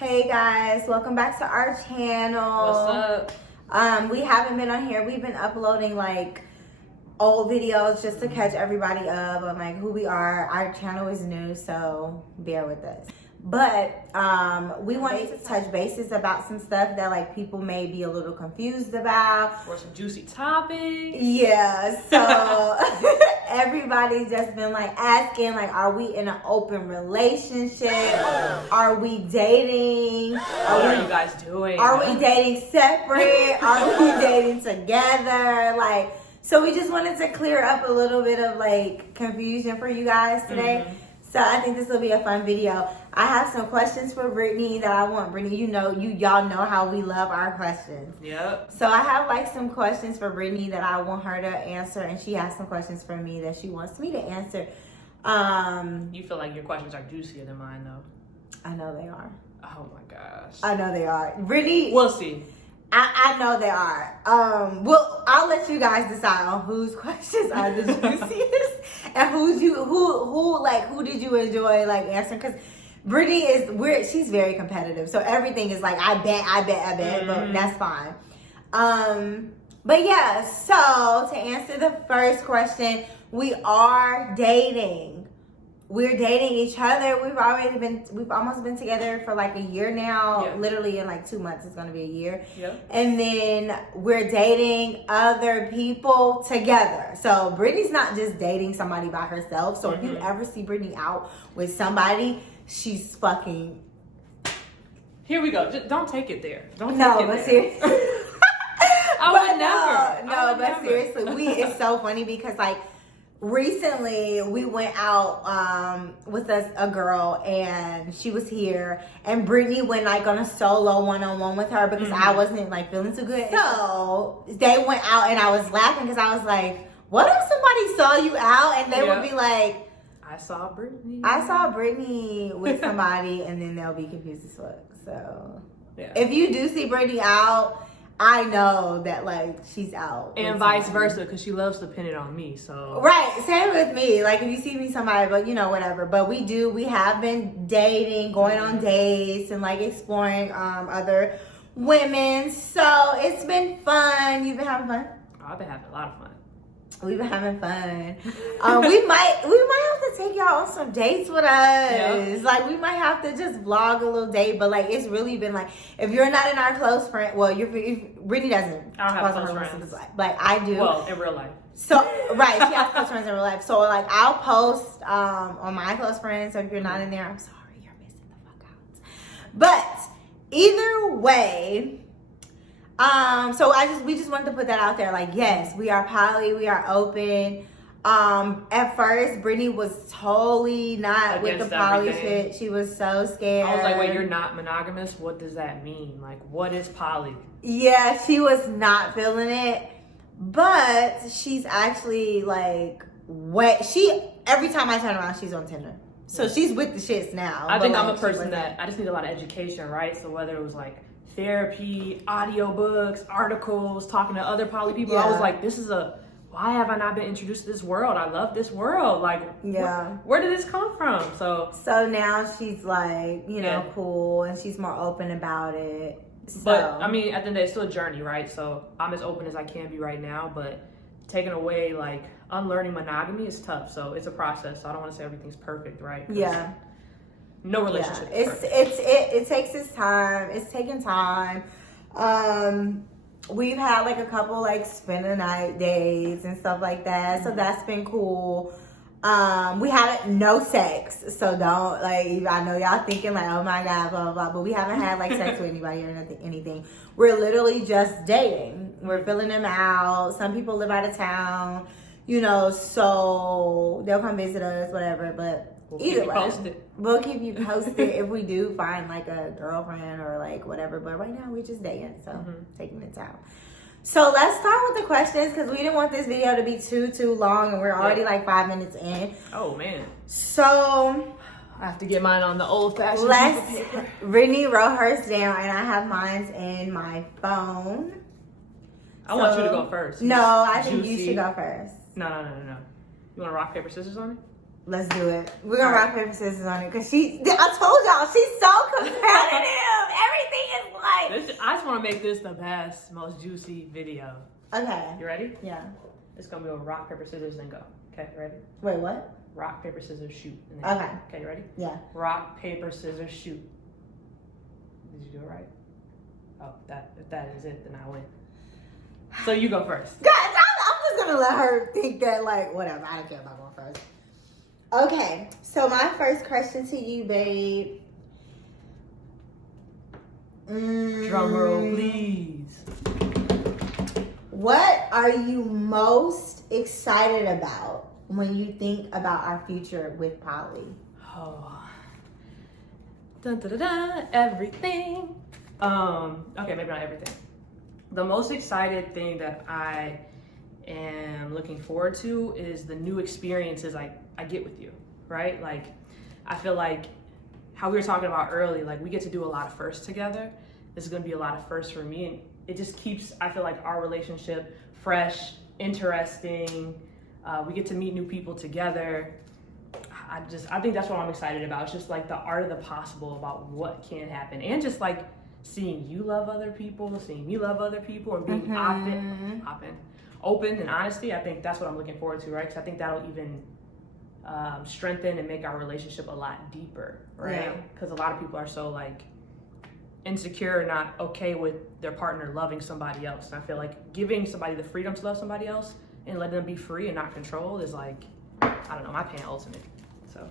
Hey guys, welcome back to our channel. What's up? We haven't been on here. We've been uploading like old videos just to catch everybody up on like who we are. Our channel is new, so bear with us. But we wanted to touch bases about some stuff that like people may be a little confused about. Or some juicy topics. Yeah, so everybody's just been like asking like, are we in an open relationship? Are we dating? What are you guys doing? Are we dating separate? Are we dating together? Like, so we just wanted to clear up a little bit of like confusion for you guys today. Mm-hmm. So I think this will be a fun video. I have some questions for Brittany that I want Brittany. Y'all know how we love our questions. Yep. So I have like some questions for Brittany that I want her to answer, and she has some questions for me that she wants me to answer. You feel like your questions are juicier than mine, though. I know they are. Oh my gosh. I know they are. Brittany, We'll see. I know they are. Well, I'll let you guys decide on whose questions are the juiciest and who did you enjoy like answering? Because Brittany she's very competitive, so everything is like I bet, but that's fine. But yeah, so to answer the first question, we are dating. We're dating each other. We've almost been together for like a year now. Yeah. Literally in like 2 months, it's gonna be a year. Yep. And then we're dating other people together. So Brittany's not just dating somebody by herself. So if you ever see Brittany out with somebody, she's fucking. Here we go. Just don't take it there. Don't take No, it but there. seriously. Never. Seriously, it's so funny because like recently we went out with a girl and she was here and Brittany went like on a solo one-on-one with her because I wasn't like feeling too good. So they went out and I was laughing because I was like, what if somebody saw you out and they would be like, I saw Brittany with somebody, and then they'll be confused as fuck. So yeah. if you do see Brittany out, I know that like she's out. And vice versa, because she loves to pin it on me. So right, same with me. Like if you see me somebody, but whatever. But we have been dating, going on dates, and like exploring other women. So it's been fun. You've been having fun? Oh, I've been having a lot of fun. We've been having fun. We might have to take y'all on some dates with us. Yep. Like we might have to just vlog a little date. But like it's really been like, if you're not in our close friend, well, Brittany doesn't. I don't have close friends. Like I do. Well, in real life. So right, she has close friends in real life. So like I'll post on my close friends. So if you're not in there, I'm sorry, you're missing the fuck out. But either way. So we just wanted to put that out there. Like, yes, we are poly, we are open. At first, Brittany was totally not with the poly shit. She was so scared. I was like, wait, you're not monogamous? What does that mean? Like, what is poly? Yeah, she was not feeling it. But she's actually like, every time I turn around, she's on Tinder. So she's with the shits now. I think I'm a person that I just need a lot of education, right? So whether it was like therapy, audiobooks, articles, talking to other poly people, I was like, why have I not been introduced to this world? I love this world. Like, where did this come from? So now she's like, cool, and she's more open about it. So. But I mean, at the end of the day, it's still a journey, right? So I'm as open as I can be right now, but taking away like unlearning monogamy is tough. So it's a process. So I don't want to say everything's perfect, right? Yeah. No relationship. It takes its time. It's taking time. We've had like a couple like spend a night days and stuff like that. So that's been cool. We haven't no sex. So don't like, I know y'all thinking like, oh my God, blah, blah, blah. But we haven't had like sex with anybody or anything. We're literally just dating. We're filling them out. Some people live out of town, so they'll come visit us, whatever. But either way, we'll keep you posted if we do find like a girlfriend or like whatever. But right now we're just dating, so taking it out. So let's start with the questions because we didn't want this video to be too long, and we're already like 5 minutes in. Oh man! So I have to get mine on the old-fashioned paper. Brittany wrote hers down, and I have mine in my phone. I want you to go first. No, I think you should go first. No. You want to rock, paper, scissors on it? Let's do it. We're gonna rock, paper, scissors on it because I told y'all she's so competitive. I just want to make this the best, most juicy video. Okay. You ready? Yeah. It's gonna be a rock, paper, scissors, then go. Okay, ready? Wait, what? Rock, paper, scissors, shoot. And then Okay. go. Okay, you ready? Yeah. Rock, paper, scissors, shoot. Did you do it right? Oh, if that is it, then I win. So you go first. Guys, I'm just gonna let her think that, like, whatever. I don't care about going first. Okay, so my first question to you, babe. Drum roll, please. What are you most excited about when you think about our future with Polly? Oh. Dun, dun, dun, dun, everything. Okay, maybe not everything. The most excited thing that I am looking forward to is the new experiences I get with you, right? Like, I feel like how we were talking about early, like we get to do a lot of firsts together. This is gonna be a lot of firsts for me, and it just keeps, I feel like, our relationship fresh, interesting. We get to meet new people together. I think that's what I'm excited about. It's just like the art of the possible about what can happen, and just like seeing you love other people, seeing me love other people, and being open and honesty. I think that's what I'm looking forward to, right? Because I think that'll even strengthen and make our relationship a lot deeper, right? Because a lot of people are so like insecure, not okay with their partner loving somebody else. And I feel like giving somebody the freedom to love somebody else and letting them be free and not controlled is like, I don't know, my pan ultimate. So.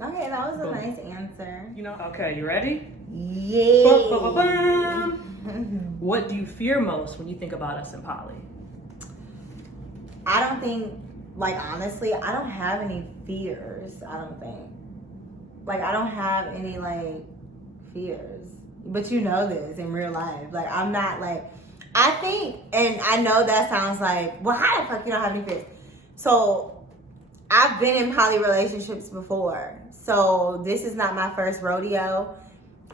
Okay, that was a nice answer. You know, okay, you ready? Yeah. What do you fear most when you think about us and Polly? I don't think, like, honestly, I don't have any fears. I don't think. Like, I don't have any, like, fears. But you know this in real life. Like, I'm not, like, I think, and I know that sounds like, well, how the fuck you don't have any fears? So, I've been in poly relationships before. So, this is not my first rodeo.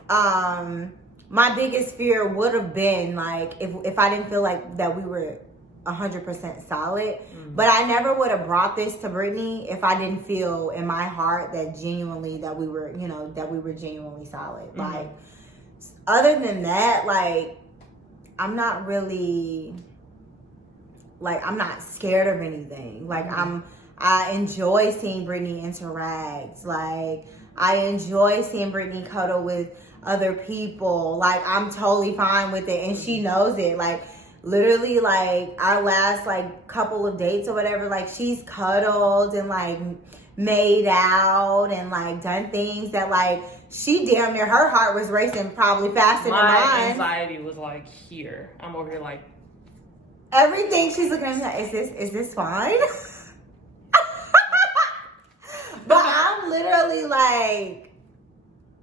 My biggest fear would have been, like, if I didn't feel like that we were 100% solid. But I never would have brought this to Brittany if I didn't feel in my heart that genuinely that we were, you know, that we were genuinely solid. Like, other than that, like, I'm not really, like, I'm not scared of anything. Like, I enjoy seeing Brittany interact. Like, I enjoy seeing Brittany cuddle with other people. Like, I'm totally fine with it, and she knows it. Like, literally, like, our last, like, couple of dates or whatever, like, she's cuddled and, like, made out and, like, done things that, like, she damn near, her heart was racing probably faster than mine. My anxiety was, like, here. I'm over here, like. Everything she's looking at me like, is this fine? But I'm literally like,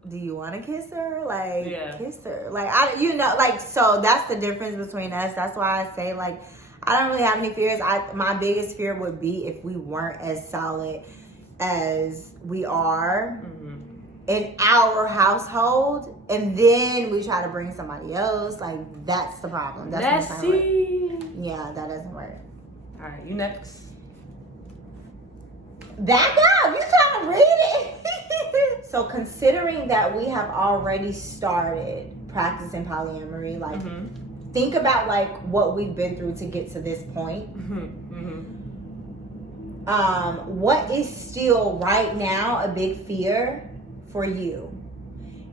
do you want to kiss her? Like, kiss her. Like, like, so that's the difference between us. That's why I say, like, I don't really have any fears. My biggest fear would be if we weren't as solid as we are in our household, and then we try to bring somebody else. Like, that's the problem. That's messy. Yeah, that doesn't work. All right, you next. Back up! You trying to read it? So, considering that we have already started practicing polyamory, like, think about, like, what we've been through to get to this point. What is still right now a big fear for you?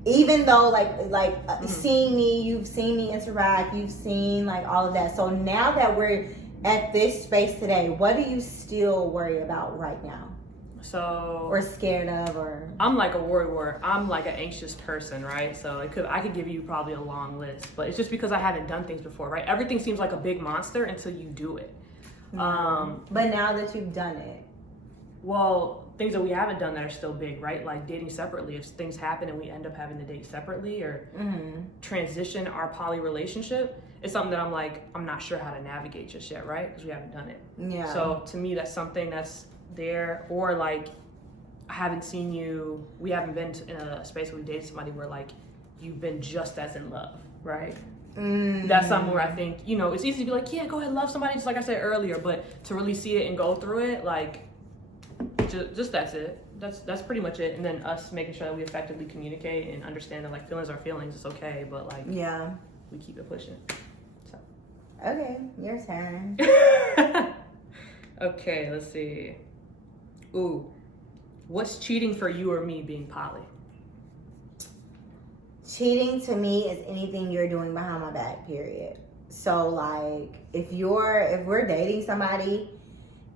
Even though, like seeing me, you've seen me interact, you've seen, like, all of that. So now that we're at this space today, what do you still worry about right now? So, or scared of, or I'm like a worry. I'm like an anxious person, right? So I could give you probably a long list, but it's just because I haven't done things before, right? Everything seems like a big monster until you do it. But now that you've done it, well, things that we haven't done that are still big, right? Like dating separately. If things happen and we end up having to date separately, or transition our poly relationship, it's something that I'm like, I'm not sure how to navigate just yet, right? Because we haven't done it. Yeah. So to me, that's something that's there. Or like, I haven't seen you, we haven't been in a space where we dated somebody where like you've been just as in love, right? That's something where I think, you know, it's easy to be like, yeah, go ahead, love somebody, just like I said earlier, but to really see it and go through it, like, just that's it. that's pretty much it. And then us making sure that we effectively communicate and understand that like feelings are feelings. It's okay, but like we keep it pushing. So. Okay, your turn. Okay, let's see. Ooh, what's cheating for you or me being poly? Cheating to me is anything you're doing behind my back, period. So like if we're dating somebody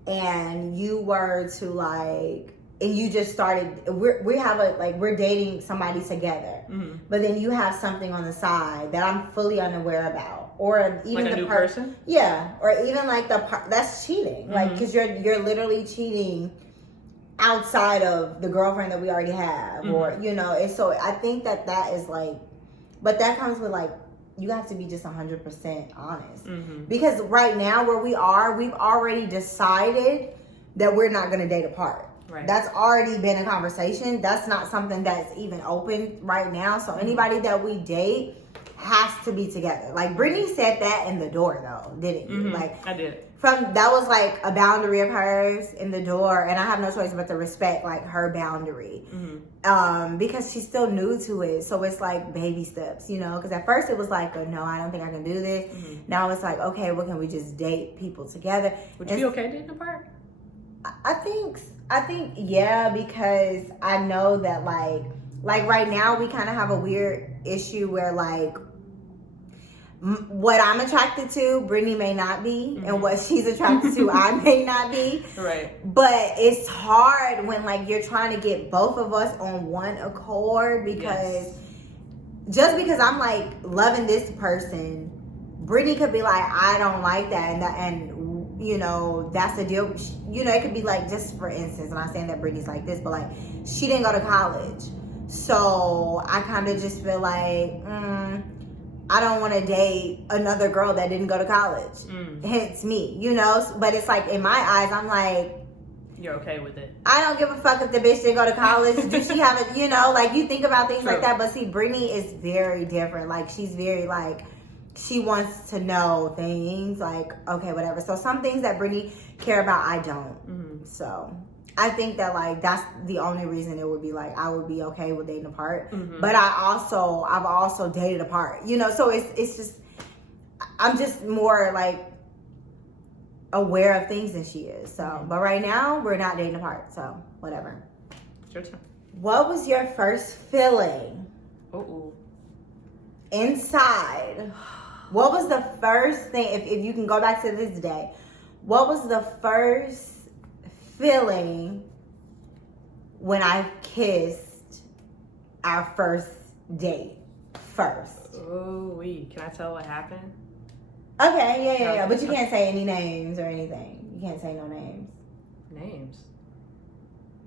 and you were to like, and you just started, we're dating somebody together, but then you have something on the side that I'm fully unaware about, or even like a new person, or even like that's cheating, like because you're literally cheating outside of the girlfriend that we already have, or and so I think that is like, but that comes with like, you have to be just 100% honest, because right now where we are, we've already decided that we're not going to date apart. Right. That's already been a conversation. That's not something that's even open right now. So anybody that we date has to be together. Like Brittany said that in the door though, didn't you? Like I did. That was like a boundary of hers in the door, and I have no choice but to respect like her boundary, because she's still new to it. So it's like baby steps, because at first it was like, oh, no, I don't think I can do this. Now it's like, okay, well, can we just date people together? Would you be okay dating apart? I think yeah, because I know that like right now we kind of have a weird issue where like what I'm attracted to, Brittany may not be, and what she's attracted to, I may not be. Right. But it's hard when like you're trying to get both of us on one accord, because just because I'm like loving this person, Brittany could be like, I don't like that, and that's a deal. It could be like, just for instance, I'm not saying that Brittany's like this, but like she didn't go to college, so I kind of just feel like I don't want to date another girl that didn't go to college. Hence me, but it's like in my eyes, I'm like, you're okay with it. I don't give a fuck if the bitch didn't go to college. Did she have it? Like you think about things like that, but see, Brittany is very different. Like she's very like, she wants to know things like, okay, whatever. So some things that Brittany care about, I don't. So I think that like that's the only reason it would be like I would be okay with dating apart. But I've also dated apart. So it's just, I'm just more like aware of things than she is. So but right now we're not dating apart. So whatever. It's your turn. What was your first feeling inside? What was the first thing, if you can go back to this day, what was the first feeling when I kissed our first date first? Oh, can I tell what happened? Okay, yeah. But you can't say any names or anything. You can't say no names. Names?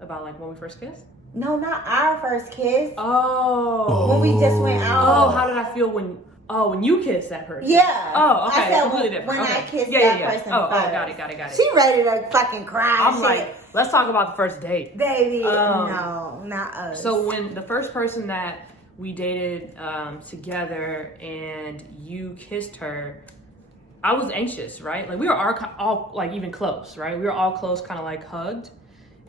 About like when we first kissed? No, not our first kiss. Oh. When we just went out. Oh, how did I feel when you kissed that person? Yeah. Oh, okay. I said completely different. When okay. I kissed that person first. Oh, got it. She ready to fucking cry. I'm like, let's talk about the first date. Baby, no, not us. So when the first person that we dated together and you kissed her, I was anxious, right? Like we were all like even close, right? We were all close, kind of like hugged.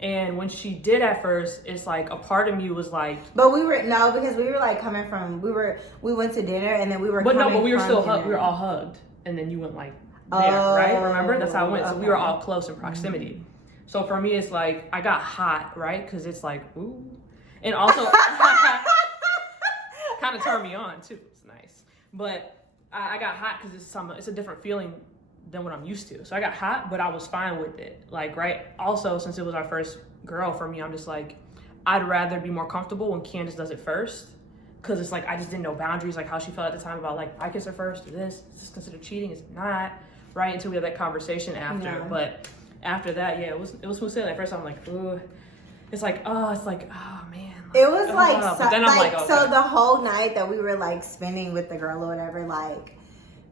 And when she did at first, it's like a part of me was like, but because we were like coming from, we went to dinner and then we were. But we were still hugged. We were all hugged, and then you went like there, right? Remember, that's how it went. So we were all close in proximity. So for me, it's like I got hot, right? Because it's like ooh, and also kind of turned me on too. It's nice, but I got hot because it's a different feeling than what I'm used to. So I got hot, but I was fine with it. Like, right? Also, since it was our first girl, for me, I'm just like, I'd rather be more comfortable when Candace does it first. Because it's like, I just didn't know boundaries, like how she felt at the time about like, I kiss her first, is this considered cheating? Is it not? Right? Until we had that conversation after. Yeah. But after that, it was smooth sailing. At first, I'm like, ooh. It's like, oh man. It was like, but then I'm like, okay. So the whole night that we were like spending with the girl or whatever, like,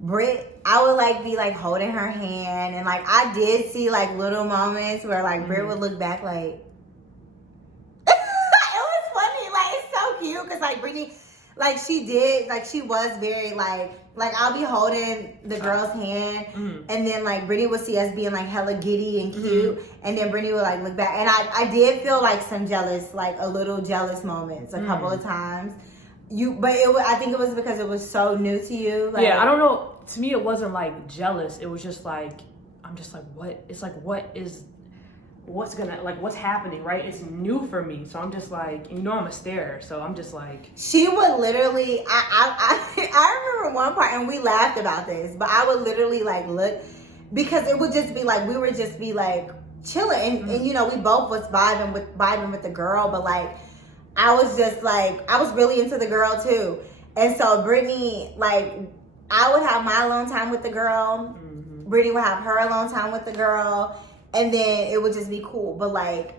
Britt, I would like be like holding her hand, and like I did see like little moments where like Britt would look back like it was funny, like it's so cute because like Brittany, like she did, like she was very like I'll be holding the girl's hand, and then like Brittany would see us being like hella giddy and cute, and then Brittany would like look back, and I did feel like some jealous, like a little jealous moments a couple of times. I think it was because it was so new to you. Like, yeah, I don't know. To me, it wasn't like jealous. It was just like, I'm just like, what? It's like, what's happening, right? It's new for me. So I'm just like, you know, I'm a starer. So I'm just like. She would literally, I remember one part, and we laughed about this, but I would literally like look, because it would just be like, we would just be like chilling. And you know, we both was vibing with the girl, but like, I was just like, I was really into the girl too. And so Brittany, like, I would have my alone time with the girl. Brittany would have her alone time with the girl. And then it would just be cool. But like,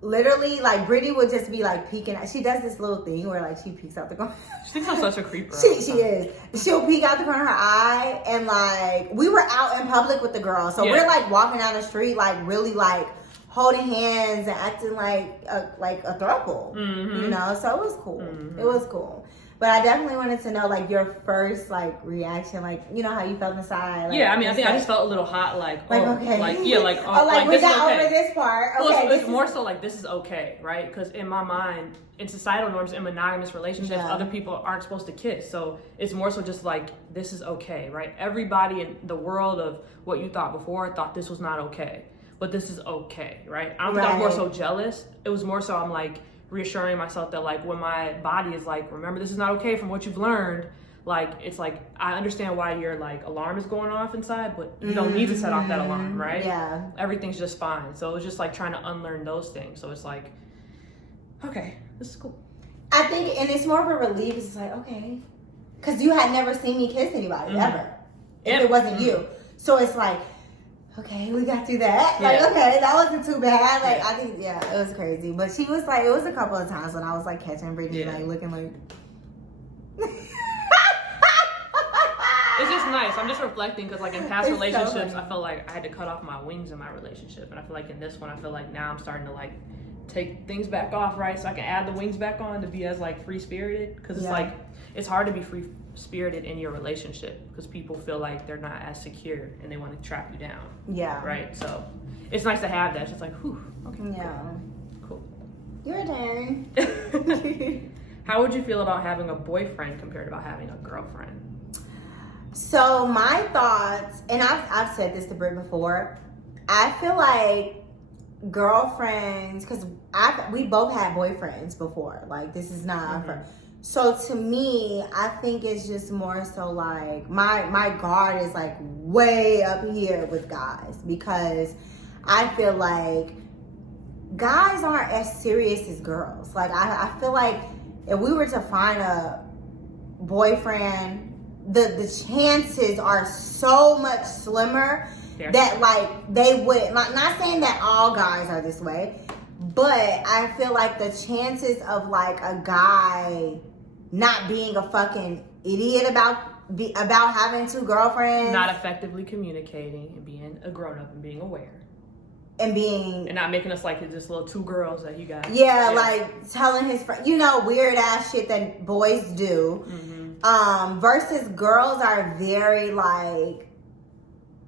literally, like, Brittany would just be like peeking. She does this little thing where like she peeks out the corner. She thinks I'm such a creeper. She is. She'll peek out the corner of her eye. And like, we were out in public with the girl. So we're like walking down the street, like really like holding hands and acting like a throuple, you know? So it was cool. It was cool. But I definitely wanted to know, like, your first, like, reaction, like, you know how you felt inside. Like, yeah, I mean, I think I just felt a little hot, like okay. like, yeah, like, oh, like we this got is okay. over this part. Okay, well, it's more so like, this is okay, right? Because in my mind, in societal norms, in monogamous relationships, other people aren't supposed to kiss. So it's more so just like, this is okay, right? Everybody in the world of what you thought before thought this was not okay. But this is okay, right? I don't think I was more so jealous. It was more so I'm like reassuring myself that like when my body is like, remember, this is not okay from what you've learned. Like, it's like, I understand why your like alarm is going off inside, but you don't need to set off that alarm, right? Yeah. Everything's just fine. So it was just like trying to unlearn those things. So it's like, okay, this is cool. I think, and it's more of a relief. It's like, okay. Because you had never seen me kiss anybody, ever. If it wasn't you. So it's like, okay, we got through that. Like, okay, that wasn't too bad. Like, I think, it was crazy. But she was like, it was a couple of times when I was like catching Brittany, like looking like. It's just nice. I'm just reflecting because, like, in past relationships, so I felt like I had to cut off my wings in my relationship. And I feel like in this one, I feel like now I'm starting to, like, take things back off, right? So I can add the wings back on to be as, like, free-spirited. Because it's like, it's hard to be free-spirited in your relationship because people feel like they're not as secure and they want to trap you down. Yeah. Right? So it's nice to have that. It's just like, whew, okay. Yeah. Cool. Your turn. How would you feel about having a boyfriend compared to about having a girlfriend? So my thoughts, and I've said this to Britt before, I feel like girlfriends, because we both had boyfriends before. Like, this is not our first. So to me, I think it's just more so like my guard is like way up here with guys, because I feel like guys aren't as serious as girls. Like, I feel like if we were to find a boyfriend, the chances are so much slimmer that like they would, not saying that all guys are this way, but I feel like the chances of like a guy not being a fucking idiot about having two girlfriends, not effectively communicating and being a grown-up and being aware and not making us like just little two girls that he got. Like telling his friend, weird ass shit that boys do. Versus girls are very like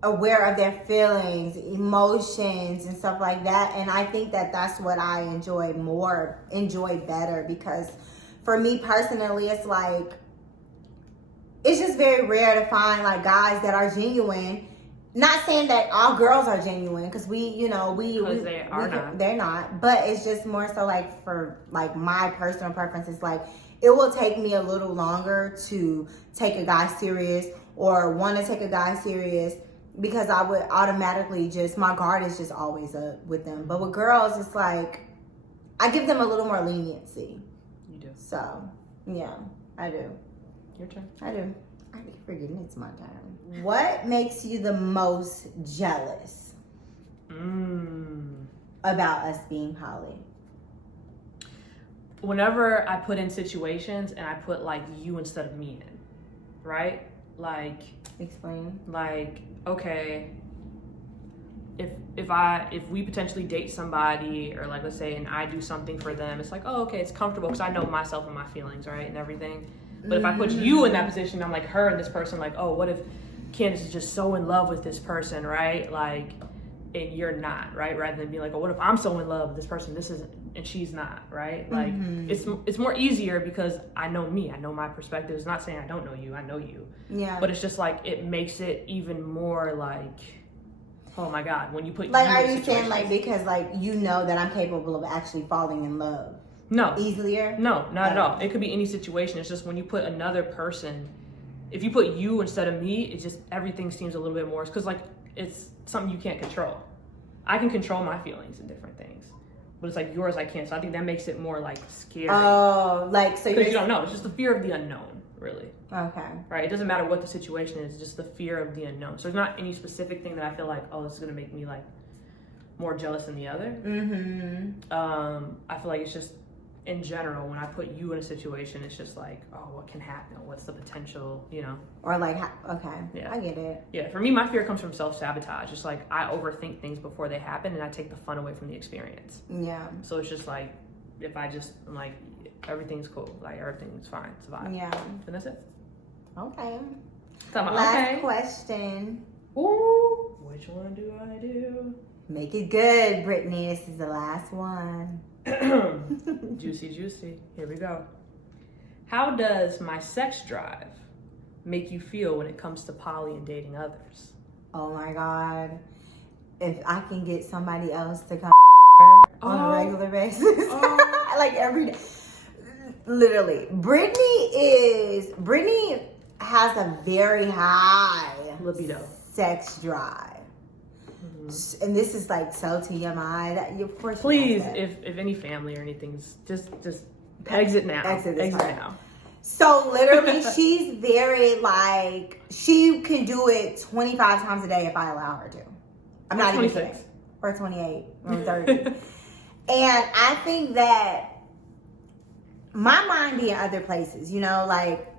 aware of their feelings, emotions, and stuff like that. And I think that that's what I enjoy better, because for me personally, it's like, it's just very rare to find like guys that are genuine. Not saying that all girls are genuine, because they're not. But it's just more so like for like my personal preference, it's like it will take me a little longer to take a guy serious or want to take a guy serious, because I would automatically my guard is just always up with them. But with girls, it's like I give them a little more leniency. You do. So, yeah, I do. Your turn. I do. I keep forgetting it's my turn. What makes you the most jealous about us being poly? Whenever I put in situations and I put like you instead of me in, right? Like, explain. Like, okay, if we potentially date somebody, or like let's say, and I do something for them, it's like, oh, okay, it's comfortable because I know myself and my feelings, right, and everything. But if I put you in that position, I'm like her and this person, like, oh, what if Candace is just so in love with this person, right? Like, and you're not, right? Rather than being like, oh, what if I'm so in love with this person, and she's not, right? Like, it's more easier because I know me, I know my perspective. It's not saying I don't know you, I know you. Yeah. But it's just like, it makes it even more like, oh my God, when you put like, you are in you saying like because like you know that I'm capable of actually falling in love? No. Easier? No, not at all. It could be any situation. It's just when you put another person, if you put you instead of me, it just, everything seems a little bit more, because like, it's something you can't control. I can control my feelings and different things, but it's like yours I can't. So I think that makes it more like scary. Oh, like, so because you don't know. It's just the fear of the unknown, really. Okay. Right? It doesn't matter what the situation is, just the fear of the unknown. So there's not any specific thing that I feel like, oh, this is going to make me like more jealous than the other. I feel like it's just, in general, when I put you in a situation, it's just like, oh, what can happen? What's the potential, you know? Or like, okay, yeah. I get it. Yeah, for me, my fear comes from self-sabotage. It's like, I overthink things before they happen, and I take the fun away from the experience. Yeah. So it's just like, if I'm like, everything's cool. Like, everything's fine. It's a vibe. Yeah. And that's it. Okay. Last question. Ooh, which one do I do? Make it good, Brittany. This is the last one. Juicy. Here we go. How does my sex drive make you feel when it comes to poly and dating others? Oh my God. If I can get somebody else to come on a regular basis, like every day. Literally. Brittany has a very high libido sex drive. And this is like so TMI that you, of course, please, if any family or anything's just exit now. Exit now. So literally, she's very like, she can do it 25 times a day if I allow her to. I'm not 26. even kidding. Or 28 or 30. And I think that my mind be in other places, you know, like,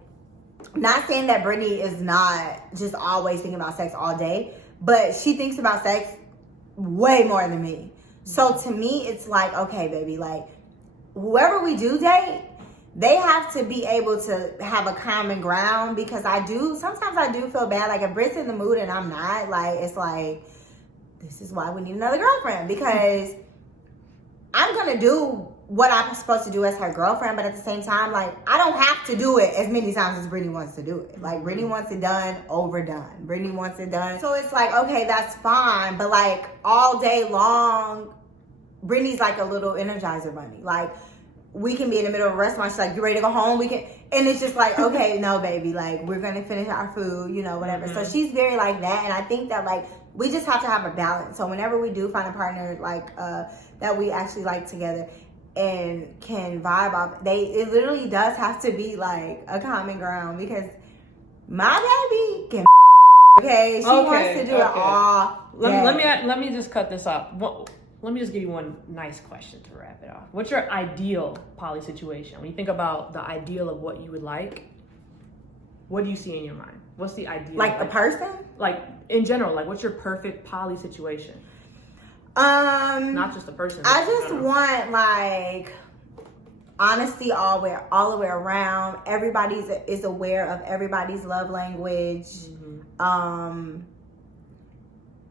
not saying that Brittany is not just always thinking about sex all day, but she thinks about sex way more than me. So to me, it's like, okay, baby, like, whoever we do date, they have to be able to have a common ground, because sometimes I do feel bad. Like, if Britt's in the mood and I'm not, like, it's like, this is why we need another girlfriend, because I'm going to do what I'm supposed to do as her girlfriend, but at the same time, like, I don't have to do it as many times as Brittany wants to do it. Like, Brittany wants it done, overdone. Brittany wants it done. So it's like, okay, that's fine, but like, all day long, Brittany's like a little Energizer bunny. Like, we can be in the middle of a restaurant, she's like, you ready to go home? And it's just like, okay, no, baby, like, we're gonna finish our food, you know, whatever. So she's very like that, and I think that, like, we just have to have a balance. So whenever we do find a partner, like, that we actually like together and can vibe off, it literally does have to be like a common ground, because my baby can okay, she wants to do it all. Let me just cut this off. Let me just give you one nice question to wrap it off. What's your ideal poly situation? When you think about the ideal of what you would like, what do you see in your mind? What's the ideal? Like the person? Like, in general, like, what's your perfect poly situation? Not just the person. I just want, like, honesty all the way around. Everybody is aware of everybody's love language.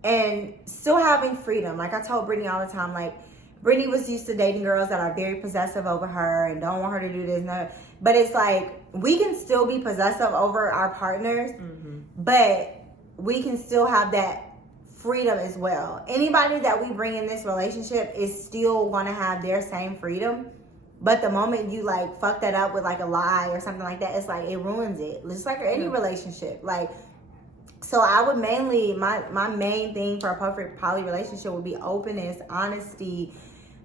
And still having freedom. Like, I told Brittany all the time, like, Brittany was used to dating girls that are very possessive over her and don't want her to do this. No. But it's like, we can still be possessive over our partners, but we can still have that freedom as well. Anybody that we bring in this relationship is still want to have their same freedom, but the moment you like fuck that up with like a lie or something like that, it's like, it ruins it, just like any relationship. Like, so I would mainly, my main thing for a perfect poly relationship would be openness, honesty,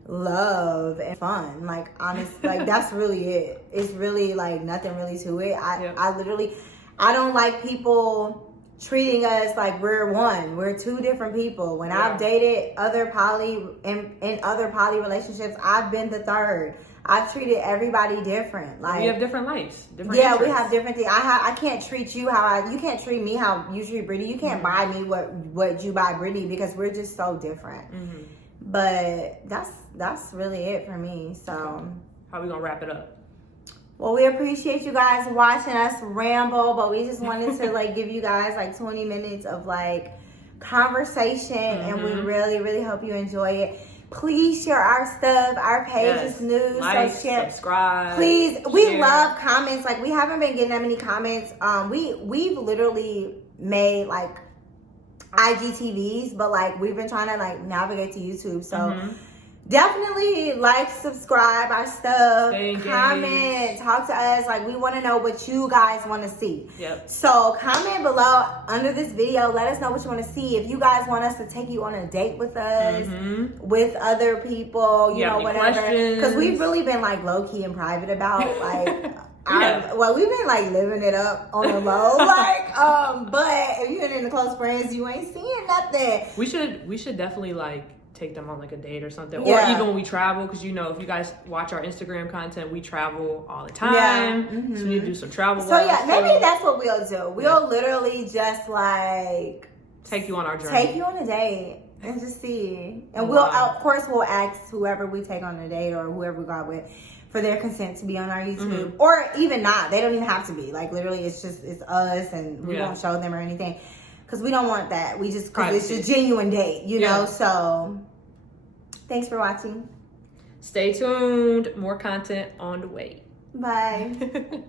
love, and fun. Like, honest, like, that's really it. It's really like nothing really to it. I don't like people treating us like we're one. We're two different people. When I've dated other poly in other poly relationships, I've been the third. I've treated everybody different. Like, we have different lives, different interests. We have different things. I can't treat you you can't treat me how you treat Brittany. You can't buy me what you buy Brittany, because we're just so different. But that's really it for me. So how are we gonna wrap it up? Well, we appreciate you guys watching us ramble, but we just wanted to like give you guys like 20 minutes of like conversation, and we really, really hope you enjoy it. Please share our stuff. Our page is new, like, so share, subscribe. Please, we share. love comments. Like we haven't been getting that many comments. We've literally made like IGTVs, but like we've been trying to like navigate to YouTube. So definitely like, subscribe our stuff, comment, talk to us. Like we want to know what you guys want to see. Yep. So comment below under this video. Let us know what you want to see. If you guys want us to take you on a date with us, with other people, you know, whatever. Because we've really been like low key and private about like. Well, we've been like living it up on the low, like, but if you're in the close friends, you ain't seeing nothing. We should definitely like take them on like a date or something, or even when we travel, because you know, if you guys watch our Instagram content, we travel all the time. So we need to do some travel. So maybe that's what we'll do. We'll literally just like take you on our journey, take you on a date, and just see. And we'll of course we'll ask whoever we take on a date or whoever we go out with for their consent to be on our YouTube, or even not. They don't even have to be. Like literally, it's us, and we won't show them or anything, because we don't want that. We just, because it's a genuine date, you know. So thanks for watching. Stay tuned. More content on the way. Bye.